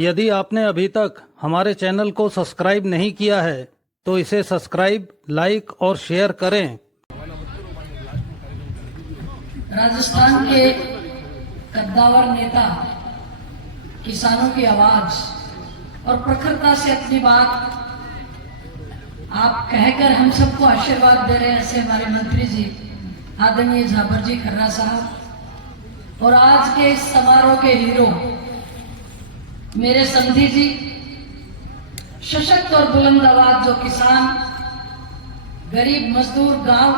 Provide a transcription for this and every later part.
यदि आपने अभी तक हमारे चैनल को सब्सक्राइब नहीं किया है तो इसे सब्सक्राइब, लाइक और शेयर करें। राजस्थान के कद्दावर नेता, किसानों की आवाज और प्रखरता से अपनी बात आप कहकर हम सबको आशीर्वाद दे रहे हैं, ऐसे हमारे मंत्री जी आदरणीय झाबर जी खर्रा साहब, और आज के इस समारोह के हीरो मेरे समधी जी, सशक्त और बुलंद आवाज जो किसान, गरीब मजदूर, गांव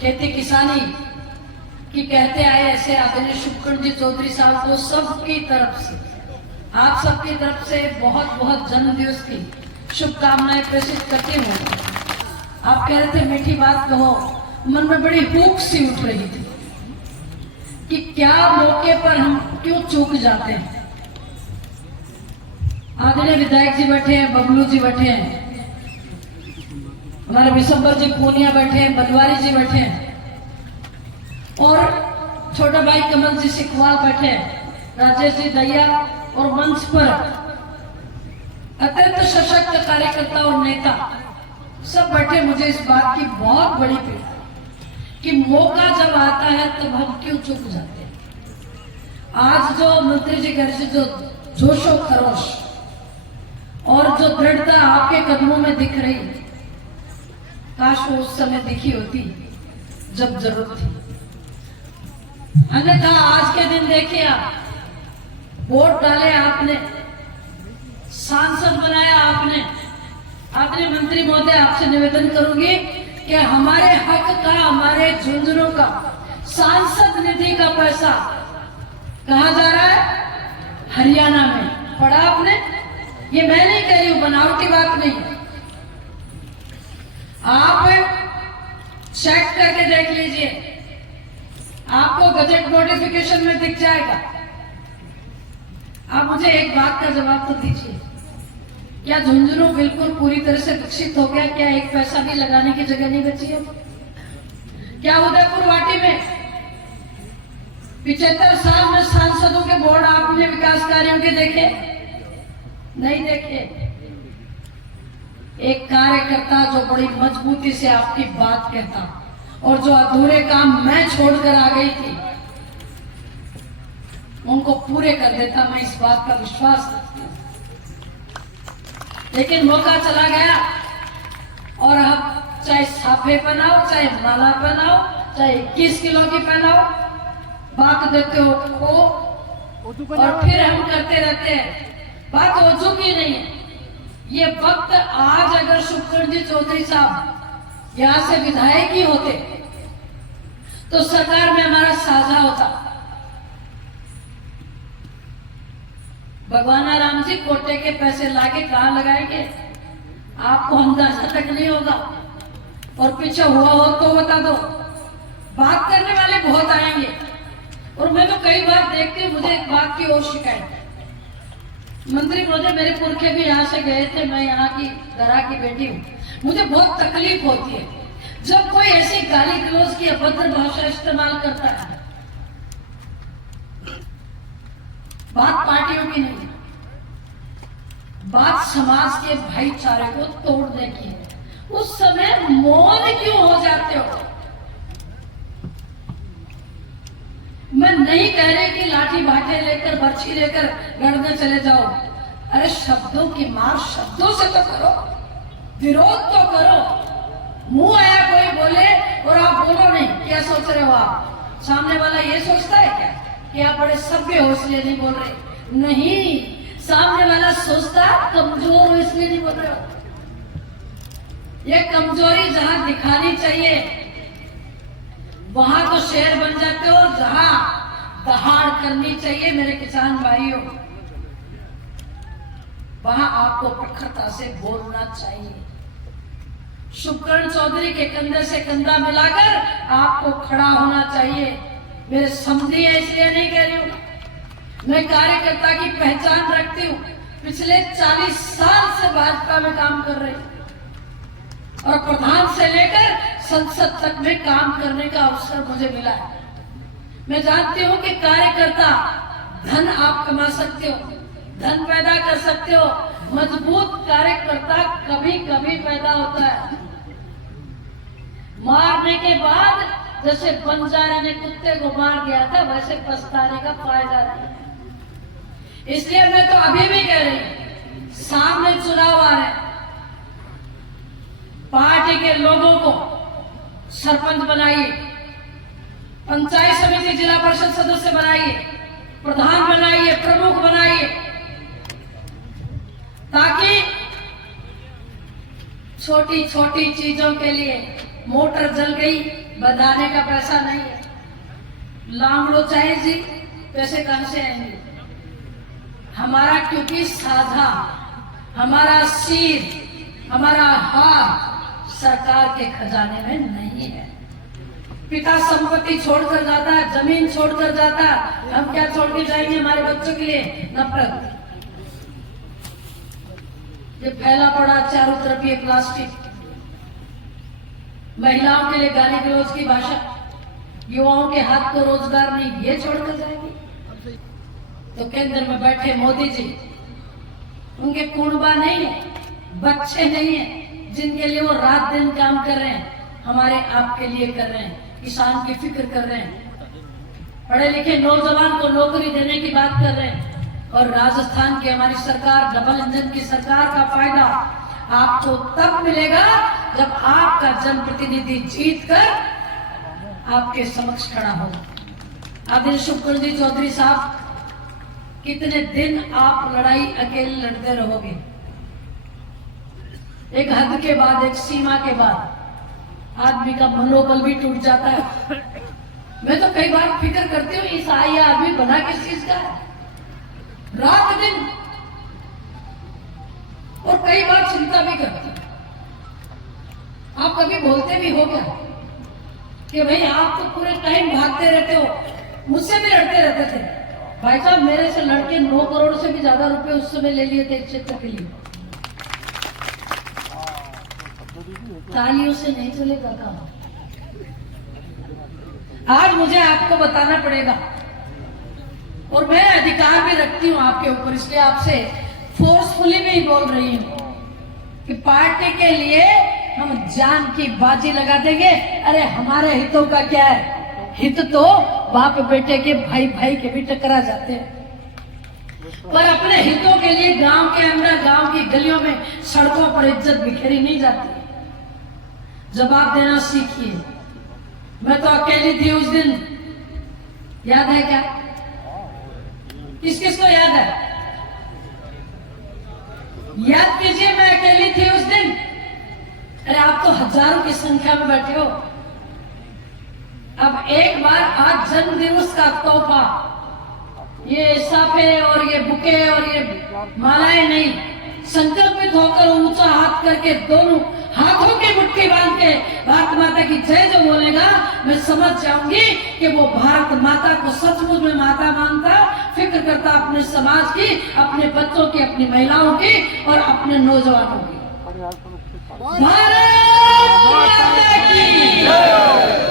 खेती किसानी की कहते आए, ऐसे आदरणीय शुक्रण जी चौधरी साहब को सबकी तरफ से, आप सबकी तरफ से बहुत बहुत जन्मदिवस की शुभकामनाएं प्रेषित करती हूँ। आप कह रहे थे मीठी बात कहो, मन में बड़ी भूख सी उठ रही थी कि क्या मौके पर हम क्यों चूक जाते हैं। आदरणीय विधायक जी बैठे हैं, बबलू जी बैठे हैं, हमारे विशंबर जी पूनिया बैठे हैं, बनवारी जी बैठे हैं, और छोटा भाई कमल जी सिखवाल बैठे हैं, राजेश जी दैया, और मंच पर अत्यंत सशक्त कार्यकर्ता और नेता सब बैठे। मुझे इस बात की बहुत बड़ी पीड़ा कि मौका जब आता है तब हम क्यों चूक जाते हैं। आज जो मंत्री जी घर से जो जोशो खरोश और जो दृढ़ता आपके कदमों में दिख रही, काश वो उस समय दिखी होती जब जरूरत थी। अन्यथा आज के दिन देखिए, आप वोट डाले आपने, सांसद बनाया आपने। आदरणीय मंत्री महोदय, आपसे निवेदन करूंगी कि हमारे हक का, हमारे झुंझुनों का सांसद निधि का पैसा कहां जा रहा है? हरियाणा में। पढ़ा आपने? ये मैं नहीं कह रही हूं, बनावटी बात नहीं है। आप चेक करके देख लीजिए, आपको गजट नोटिफिकेशन में दिख जाएगा। आप मुझे एक बात का जवाब तो दीजिए, क्या झुंझुनू बिल्कुल पूरी तरह से विकसित हो गया? क्या एक पैसा भी लगाने की जगह नहीं बची है? क्या उदयपुर वाटी में 75 साल में सांसदों के बोर्ड आपने विकास कार्यों के देखे? नहीं देखे। एक कार्यकर्ता जो बड़ी मजबूती से आपकी बात कहता और जो अधूरे काम मैं छोड़कर आ गई थी उनको पूरे कर देता, मैं इस बात का विश्वास रखती हूं। लेकिन मौका चला गया और अब चाहे साफे पहनाओ, चाहे माला पहनाओ, चाहे 21 किलो की पहनाओ, बात देते हो खो, और फिर हम करते रहते हैं। बात हो चुकी नहीं है। ये वक्त आज अगर शुक्रण जी चौधरी साहब यहां से विधायक ही होते तो सरकार में हमारा साझा होता। भगवान राम जी कोटे के पैसे लाके कहां लगाएंगे आपको अंदाजा तक नहीं होगा, और पीछे हुआ हो तो बता दो। बात करने वाले बहुत आएंगे, और मैं तो कई बार देखती हूँ, मुझे एक बात की और शिकायत है। मंत्री महोदय, मेरे पुरखे भी यहाँ से गए थे, मैं यहाँ की दरा की बेटी हूँ, मुझे बहुत तकलीफ होती है जब कोई ऐसी गाली गलौज की अभद्र भाषा इस्तेमाल करता है। बात पार्टियों की नहीं, बात समाज के भाईचारे को तोड़ने की है। उस समय मौन क्यों हो जाते हो? मैं नहीं कह रही कि लाठी भाटे लेकर, बर्छी लेकर लड़ने चले जाओ। अरे शब्दों की मार शब्दों से तो करो, विरोध तो करो। मुंह आया कोई बोले और आप बोलो नहीं, क्या सोच रहे हो आप? सामने वाला ये सोचता है क्या कि आप बड़े सभ्य हो इसलिए नहीं बोल रहे? नहीं, सामने वाला सोचता कमजोर हो इसलिए नहीं बोल रहे हो। ये कमजोरी जहां दिखानी चाहिए वहां तो शेर बन जाते हो, और जहां दहाड़ करनी चाहिए मेरे किसान भाइयों, वहां आपको प्रखरता से बोलना चाहिए। शुक्रण चौधरी के कंधे से कंधा मिलाकर आपको खड़ा होना चाहिए। मेरे समझी है इसलिए नहीं कह रही हूं, मैं कार्यकर्ता की पहचान रखती हूँ। पिछले 40 साल से भाजपा में काम कर रही हूं, और प्रधान से लेकर संसद तक में काम करने का अवसर मुझे मिला है। मैं जानती हूं कि कार्यकर्ता धन आप कमा सकते हो, धन पैदा कर सकते हो, मजबूत कार्यकर्ता कभी कभी पैदा होता है। मारने के बाद जैसे बंजारे ने कुत्ते को मार दिया था, वैसे पछताने का फायदा नहीं है। इसलिए मैं तो अभी भी कह रही हूं, सामने चुनाव आ रहे हैं, पार्टी के लोगों को सरपंच बनाइए, पंचायत समिति जिला परिषद सदस्य बनाइए, प्रधान बनाइए, प्रमुख बनाइए, ताकि छोटी छोटी चीजों के लिए मोटर जल गई, बधाने का पैसा नहीं है, लांगड़ो चाहिए जी, पैसे कहां से आएंगे? हमारा क्योंकि साझा, हमारा सिर, हमारा हाथ सरकार के खजाने में नहीं है। पिता संपत्ति छोड़कर जाता है, जमीन छोड़कर जाता है, हम क्या छोड़ के जाएंगे हमारे बच्चों के लिए? नफरत। ये फैला पड़ा चारों तरफ ये प्लास्टिक, महिलाओं के लिए गाली गलौज की भाषा, युवाओं के हाथ को रोजगार नहीं, ये छोड़कर जाएंगे। तो केंद्र में बैठे मोदी जी, उनके कुणबा नहीं है, बच्चे नहीं है जिनके लिए वो रात दिन काम कर रहे हैं, हमारे आपके लिए कर रहे हैं, किसान की फिक्र कर रहे हैं, पढ़े लिखे नौजवान को नौकरी देने की बात कर रहे हैं। और राजस्थान की हमारी सरकार, डबल इंजन की सरकार का फायदा आपको तब मिलेगा जब आपका जनप्रतिनिधि जीत कर आपके समक्ष खड़ा होगा। आदरणीय शुभकर्ण जी चौधरी साहब, कितने दिन आप लड़ाई अकेले लड़ते रहोगे? एक हद के बाद, एक सीमा के बाद आदमी का मनोबल भी टूट जाता है। मैं तो कई बार फिक्र करती हूँ, इस आया आदमी बना किस चीज का है? रात दिन, और कई बार चिंता भी करती हूँ। आप कभी बोलते भी हो क्या कि भाई आप तो पूरे टाइम भागते रहते हो? मुझसे भी लड़ते रहते थे भाई साहब, मेरे से लड़के 9 करोड़ से भी ज्यादा रुपए उस समय ले लिए थे एक क्षेत्र के लिए। तालियों से नहीं चलेगा काम। आज मुझे आपको बताना पड़ेगा, और मैं अधिकार भी रखती हूं आपके ऊपर, इसलिए आपसे फोर्सफुली भी बोल रही हूं कि पार्टी के लिए हम जान की बाजी लगा देंगे। अरे हमारे हितों का क्या है? हित तो बाप बेटे के, भाई भाई के भी टकरा जाते हैं, पर अपने हितों के लिए गांव के अंदर, गांव की गलियों में, सड़कों पर इज्जत बिखेरी नहीं जाती। जवाब देना सीखिए। मैं तो अकेली थी उस दिन, याद है क्या? किस किस को याद है? याद कीजिए, मैं अकेली थी उस दिन। अरे आप तो हजारों की संख्या में बैठे हो। अब एक बार आज जन्म दिवस का तोहफा, ये साफे और ये बुके और ये मालाएं नहीं, संकल्पित होकर ऊंचा हाथ करके, दोनों हाथों की मुट्ठी बांध के भारत माता की जय जो बोलेगा, मैं समझ जाऊंगी कि वो भारत माता को सचमुच में माता मानता, फिक्र करता अपने समाज की, अपने बच्चों की, अपनी महिलाओं की और अपने नौजवानों की। भारत माता की जय।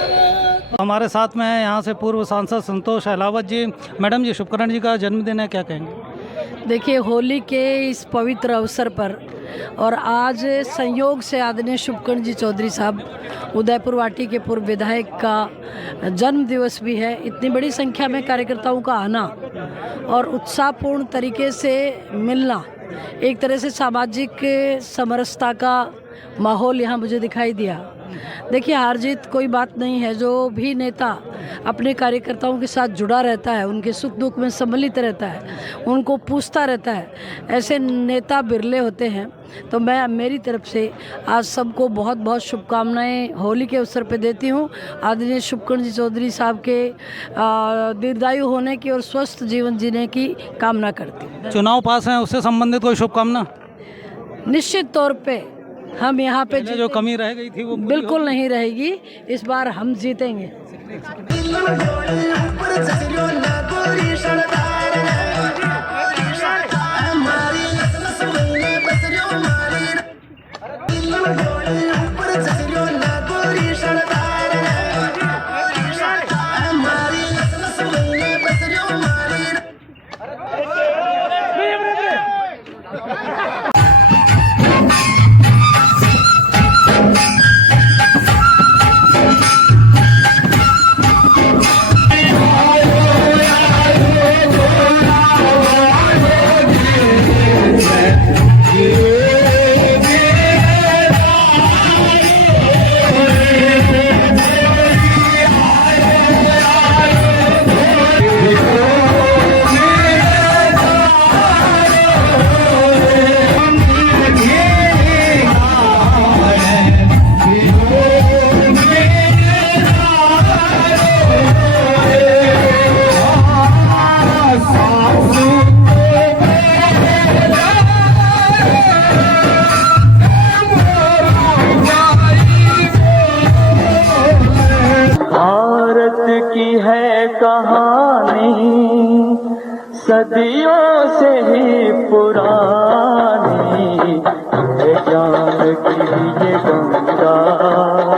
हमारे साथ में है यहाँ से पूर्व सांसद संतोष अहलावत जी। मैडम जी, शुभकर्ण जी का जन्मदिन है, क्या कहेंगे? देखिए, होली के इस पवित्र अवसर पर और आज संयोग से आदरणीय शुभकर्ण जी चौधरी साहब उदयपुर वाटी के पूर्व विधायक का जन्म दिवस भी है। इतनी बड़ी संख्या में कार्यकर्ताओं का आना और उत्साहपूर्ण तरीके से मिलना, एक तरह से सामाजिक समरसता का माहौल यहाँ मुझे दिखाई दिया। देखिए, हार जीत कोई बात नहीं है। जो भी नेता अपने कार्यकर्ताओं के साथ जुड़ा रहता है, उनके सुख दुख में सम्मिलित रहता है, उनको पूछता रहता है, ऐसे नेता बिरले होते हैं। तो मैं मेरी तरफ से आज सबको बहुत बहुत शुभकामनाएं होली के अवसर पे देती हूँ। आदरणीय शुभकर्ण जी चौधरी साहब के दीर्घायु होने की और स्वस्थ जीवन जीने की कामना करती हूँ। चुनाव पास हैं, उससे संबंधित कोई शुभकामना? निश्चित तौर पे हम यहाँ पे जो कमी रह गई थी वो बिल्कुल नहीं रहेगी। इस बार हम जीतेंगे। की है कहानी, सदियों से ही पुरानी, ये जान की ये